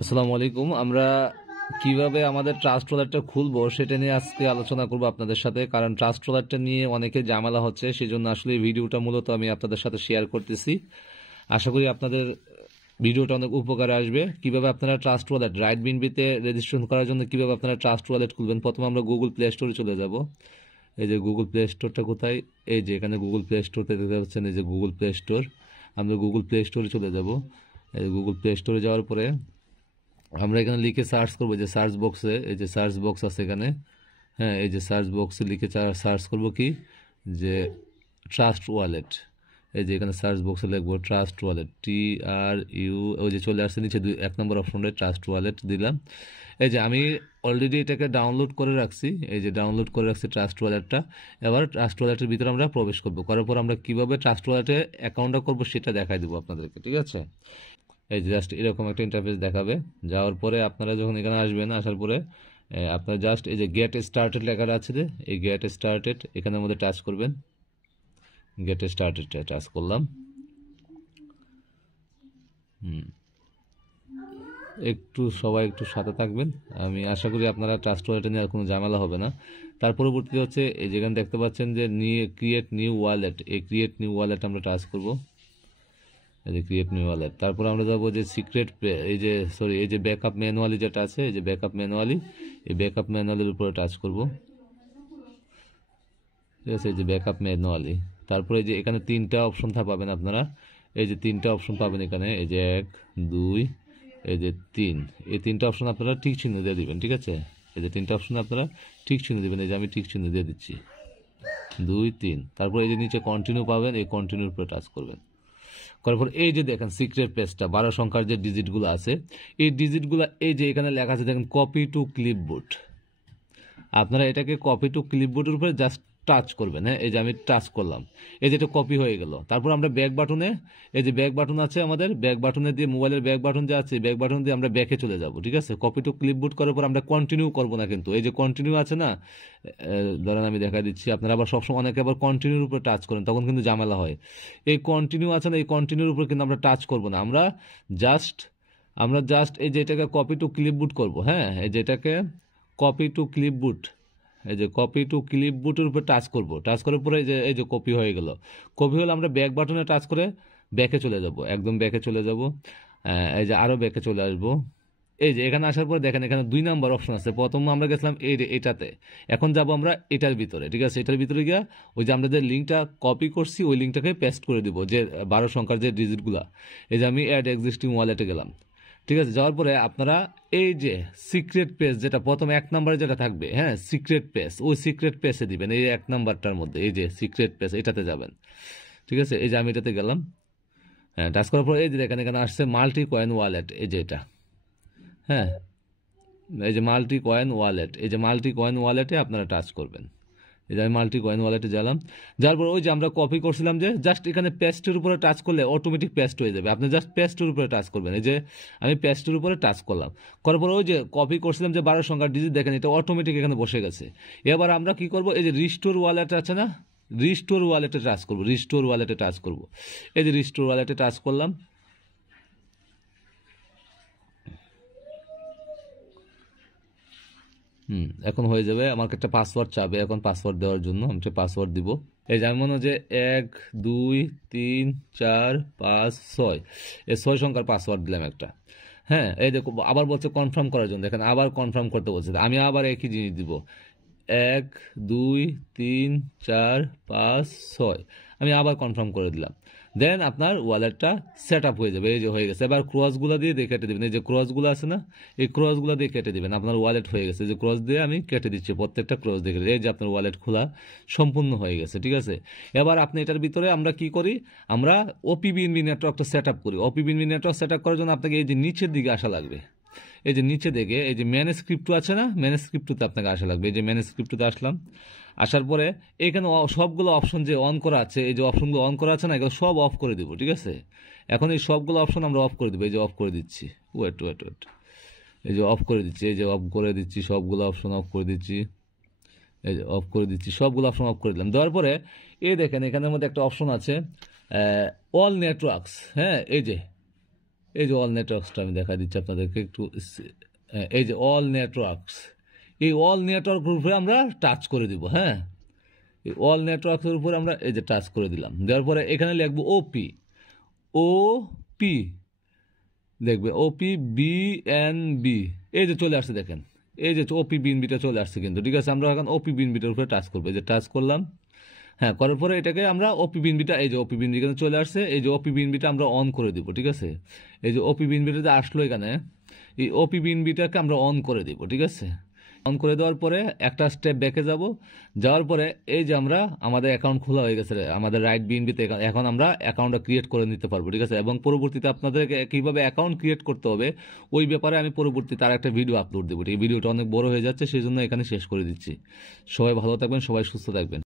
আসসালামু আলাইকুম। আমরা কিভাবে আমাদের ট্রাস্ট ওয়ালেটটা খুলবো সেটা নিয়ে আজকে আলোচনা করব আপনাদের সাথে। কারণ ট্রাস্ট ওয়ালেটটা নিয়ে অনেকে ঝামেলা হচ্ছে, সেই জন্য আসলে এই ভিডিওটা মূলত আমি আপনাদের সাথে শেয়ার করতেছি। আশা করি আপনাদের ভিডিওটা অনেক উপকারে আসবে। কিভাবে আপনারা ট্রাস্ট ওয়ালেট রাইট বিনবিতে রেজিস্ট্রেশন করার জন্য কিভাবে আপনারা ট্রাস্ট ওয়ালেট খুলবেন। প্রথমে আমরা গুগল প্লে স্টোরে চলে যাব। এই যে গুগল প্লে স্টোরটা কোথায়, এই যে এখানে গুগল প্লে স্টোরতে দেখতে পাচ্ছেন, এই যে গুগল প্লে স্টোর। আমরা গুগল প্লে স্টোরে চলে যাব। এই গুগল প্লে স্টোরে যাওয়ার পরে আমরা এখানে লিখে সার্চ করবো, যে সার্চ বক্সে, এই যে সার্চ বক্স আছে এখানে, হ্যাঁ, এই যে সার্চ বক্সে লিখে সার্চ করব কি, যে ট্রাস্ট ওয়ালেট। এই যে এখানে সার্চ বক্সে লিখবো ট্রাস্ট ওয়ালেট, TRU, ওই যে চলে আসছে নিচে 1 নম্বর অপশনটা ট্রাস্ট ওয়ালেট দিলাম। এই যে আমি অলরেডি এটাকে ডাউনলোড করে রাখছি, এই যে ডাউনলোড করে রাখছি ট্রাস্ট ওয়ালেটটা। এবার ট্রাস্ট ওয়ালেটের ভিতরে আমরা প্রবেশ করবো, করার পর আমরা কিভাবে ট্রাস্ট ওয়ালেটে অ্যাকাউন্টটা করবো সেটা দেখাই দেবো আপনাদেরকে, ঠিক আছে। এই জাস্ট এরকম একটা ইন্টারফেস দেখাবে। যাওয়ার পরে আপনারা যখন এখানে আসবেন, আসার পরে আপনারা জাস্ট এই যে গেট স্টার্টেড লেখাটা আছে, যে এই গেট স্টার্টেড এখানের মধ্যে টাচ করবেন। গেট স্টার্টেড টাচ করলাম। একটু সবাই একটু সাথে থাকবেন, আমি আশা করি আপনারা ট্রাস্ট ওয়ালেটে নিয়ে আর কোনো ঝামেলা হবে না। তার পরবর্তীতে হচ্ছে এই যেখানে দেখতে পাচ্ছেন যে ক্রিয়েট নিউ ওয়ালেট, এই ক্রিয়েট নিউ ওয়ালেট আমরা টাচ করব। এই যে ক্রিয়েট নিউ ওয়ালেট, তারপর আমরা যাবো যে সিক্রেট, এই যে সরি, এই যে ব্যাকআপ ম্যানুয়ালি যেটা আছে, এই যে ব্যাকআপ ম্যানুয়ালি, এই ব্যাকআপ ম্যানুয়ালির উপরে টাচ করব, ঠিক আছে। এই যে ব্যাকআপ ম্যানুয়ালি, তারপরে এই যে এখানে 3টা অপশন পাবেন আপনারা। এই যে 3টা অপশন পাবেন এখানে, এই যে 1, 2, এই যে 3, এই 3টা অপশন আপনারা ঠিক চিহ্ন দিয়ে দিবেন, ঠিক আছে। এই যে 3টা অপশন আপনারা ঠিক চিহ্ন দিবেন, এই যে আমি ঠিক চিহ্ন দিয়ে দিচ্ছি, 2, 3। তারপর এই যে নিচে কন্টিনিউ পাবেন, এই কন্টিনিউর উপরে টাচ করবেন। করার পর এই যে দেখেন সিক্রেট পেজটা 12 সংখ্যার যে ডিজিটগুলো আছে, এই ডিজিটগুলো এই যে এখানে লেখা আছে দেখেন, কপি টু ক্লিপবোর্ড। আপনারা এটাকে কপি টু ক্লিপবোর্ডের উপরে জাস্ট টাচ করবেন। হ্যাঁ, এই যে আমি টাচ করলাম, এই যে এটা কপি হয়ে গেল। তারপর আমরা ব্যাক বাটনে, এই যে ব্যাক বাটন আছে আমাদের, ব্যাক বাটনে দিয়ে মোবাইলের ব্যাক বাটন যে আছে, ব্যাক বাটন দিয়ে আমরা ব্যাকে চলে যাব, ঠিক আছে। কপি টু ক্লিপবোর্ড করার পর আমরা কন্টিনিউ করবো না কিন্তু, এই যে কন্টিনিউ আছে না, ধরেন আমি দেখা দিচ্ছি, আপনারা আবার সবসময় অনেকে আবার কন্টিনিউর উপরে টাচ করেন, তখন কিন্তু ঝামেলা হয়। এই কন্টিনিউ আছে না, এই কন্টিনিউর উপরে কিন্তু আমরা টাচ করবো না, আমরা জাস্ট এই যে এটাকে কপি টু ক্লিপবোর্ড করবো। হ্যাঁ, এই যে এটাকে কপি টু ক্লিপবোর্ড, এই যে কপি টু ক্লিপবোর্ডের উপর টাচ করব। টাচ করার পরে এই যে কপি হয়ে গেল। কপি হলে আমরা ব্যাক বাটনে টাচ করে ব্যাকে চলে যাব, একদম ব্যাকে চলে যাব। এই যে আরও ব্যাকে চলে আসবো। এই যে এখানে আসার পরে দেখেন এখানে 2 নাম্বার অপশন আছে। প্রথম আমরা গেছিলাম এটাতে, এখন যাব আমরা এটার ভিতরে, ঠিক আছে। এটার ভিতরে গিয়ে ওই যে আমরা যে লিঙ্কটা কপি করছি, ওই লিঙ্কটাকে পেস্ট করে দিব, যে 12 সংখ্যার যে ডিজিটগুলা। এই যে আমি অ্যাড এক্সিস্টিং ওয়ালেটে গেলাম, ঠিক আছে। যাওয়ার পরে আপনারা এই যে সিক্রেট পেজ, যেটা প্রথম 1 নম্বরে যেটা থাকবে, হ্যাঁ, সিক্রেট পেজ, ওই সিক্রেট পেজে দিবেন, এই 1 নাম্বারটার মধ্যে, এই যে সিক্রেট পেজ, এটাতে যাবেন, ঠিক আছে। এই যে আমি এটাতে গেলাম, হ্যাঁ, টাচ করার পর এই যে দেখেন এখানে আসছে মাল্টি কয়েন ওয়ালেট, এই যে এটা, হ্যাঁ, এই যে মাল্টি কয়েন ওয়ালেট, এই যে মাল্টি কয়েন ওয়ালেটে আপনারা টাচ করবেন। এই যে আমি মাল্টি কয়েন ওয়ালেটে গেলাম, যার পর ওই যে আমরা কপি করছিলাম, যে জাস্ট এখানে পেস্টের উপরে টাচ করলে অটোমেটিক পেস্ট হয়ে যাবে, আপনি জাস্ট পেস্টের উপরে টাচ করবেন। এই যে আমি পেস্টের উপরে টাচ করলাম, করার পর ওই যে কপি করছিলাম যে 12 সংখ্যার ডিজিট, দেখেন এটা অটোমেটিক এখানে বসে গেছে। এবার আমরা কি করব, এই যে রিস্টোর ওয়ালেট আছে না, রিস্টোর ওয়ালেটে টাচ করব, রিস্টোর ওয়ালেটে টাচ করব। এই যে রিস্টোর ওয়ালেটে টাচ করলাম, এখন হয়ে যাবে। আমাকে একটা পাসওয়ার্ড চাবে, এখন পাসওয়ার্ড দেওয়ার জন্য আমি একটা পাসওয়ার্ড দিব। এই যে আমি মনে হয় যে 1, 2, 3, 4, 5, 6, এই 6 সংখ্যার পাসওয়ার্ড দিলাম একটা। হ্যাঁ, এই দেখো আবার বলছে কনফার্ম করার জন্য, দেখেন আবার কনফার্ম করতে বলছে, আমি আবার একই জিনিস দিব, 1, 2, 3, 4, 5, 6, আমি আবার কনফার্ম করে দিলাম। দেন আপনার ওয়ালেটটা সেট আপ হয়ে যাবে, এই যে হয়ে গেছে। এবার ক্রসগুলো দিয়ে কেটে দেবেন, এই যে ক্রসগুলো আছে না, এই ক্রসগুলো দিয়ে কেটে দেবেন, আপনার ওয়ালেট হয়ে গেছে। যে ক্রস দিয়ে আমি কেটে দিচ্ছি, প্রত্যেকটা ক্রস দিয়ে এই যে আপনার ওয়ালেট খোলা সম্পূর্ণ হয়ে গেছে, ঠিক আছে। এবার আপনি এটার ভিতরে আমরা কি করি, আমরা ওপিবিএনবি নেটওয়ার্কটা সেট আপ করি। ওপিবিএনবি নেটওয়ার্ক সেট আপ করার জন্য আপনাকে এই যে নিচের দিকে আসা লাগবে, এই যে নিচে দেখে এই যে ম্যানেজ ক্রিপ্টো আছে না, ম্যানেজ ক্রিপ্টোতে আপনাকে আসা লাগবে। এই যে ম্যানেজ ক্রিপ্টোতে আসলাম, আসার পরে এখানে সবগুলো অপশন যে অন করা আছে, এই যে অপশনগুলো অন করা আছে না, এগুলো সব অফ করে দিব, ঠিক আছে। এখন এই সবগুলো অপশন আমরা অফ করে দেবো, এই যে অফ করে দিচ্ছি, ওয়েট, এই যে অফ করে দিচ্ছি, এই যে অফ করে দিচ্ছি, সবগুলো অপশন অফ করে দিচ্ছি, এই যে অফ করে দিচ্ছি, সবগুলো অপশন অফ করে দিলাম। দেওয়ার পরে এই দেখেন এখানের মধ্যে একটা অপশন আছে অল নেটওয়ার্কস, হ্যাঁ, এই যে এই যে অল নেটওয়ার্কসটা আমি দেখা দিচ্ছি আপনাদেরকে একটু, এই যে অল নেটওয়ার্কস, এই অল নেটওয়ার্কের উপরে আমরা টাচ করে দিব। হ্যাঁ, এই অল নেটওয়ার্কের উপরে আমরা এই যে টাচ করে দিলাম, দেওয়ার পরে এখানে লিখবো ওপি, ওপি, দেখবে ওপি বিএনবি, এই যে চলে আসছে দেখেন, এই যে ওপি বিএনবিটা চলে আসছে কিন্তু। ঠিক আছে, আমরা এখন ওপি বিএনবিটার উপরে টাচ করবো, এই যে টাচ করলাম। হ্যাঁ, করার পরে এটাকে আমরা ওপি বিএনবিটা, এই যে ওপি বিএনবি এখানে চলে আসছে, এই যে ওপি বিএনবিটা আমরা অন করে দিব। ঠিক আছে, এই যে ওপি বিএনবিটা যে আসলো এখানে, এই ওপি বিএনবিটাকে আমরা অন করে দিব। ঠিক আছে, অন করে দেওয়ার পরে একটা স্টেপ ব্যাকে যাব, যাওয়ার পরে এই যে আমরা আমাদের অ্যাকাউন্ট খোলা হয়ে গেছে আমাদের রাইট বিএনবিতে, এখন আমরা অ্যাকাউন্টটা ক্রিয়েট করে নিতে পারবো। ঠিক আছে, এবং পরবর্তীতে আপনাদেরকে কীভাবে অ্যাকাউন্ট ক্রিয়েট করতে হবে ওই ব্যাপারে আমি পরবর্তীতে আর একটা ভিডিও আপলোড দেবো। এই ভিডিওটা অনেক বড় হয়ে যাচ্ছে, সেই জন্য এখানে শেষ করে দিচ্ছি। সবাই ভালো থাকবেন, সবাই সুস্থ থাকবেন।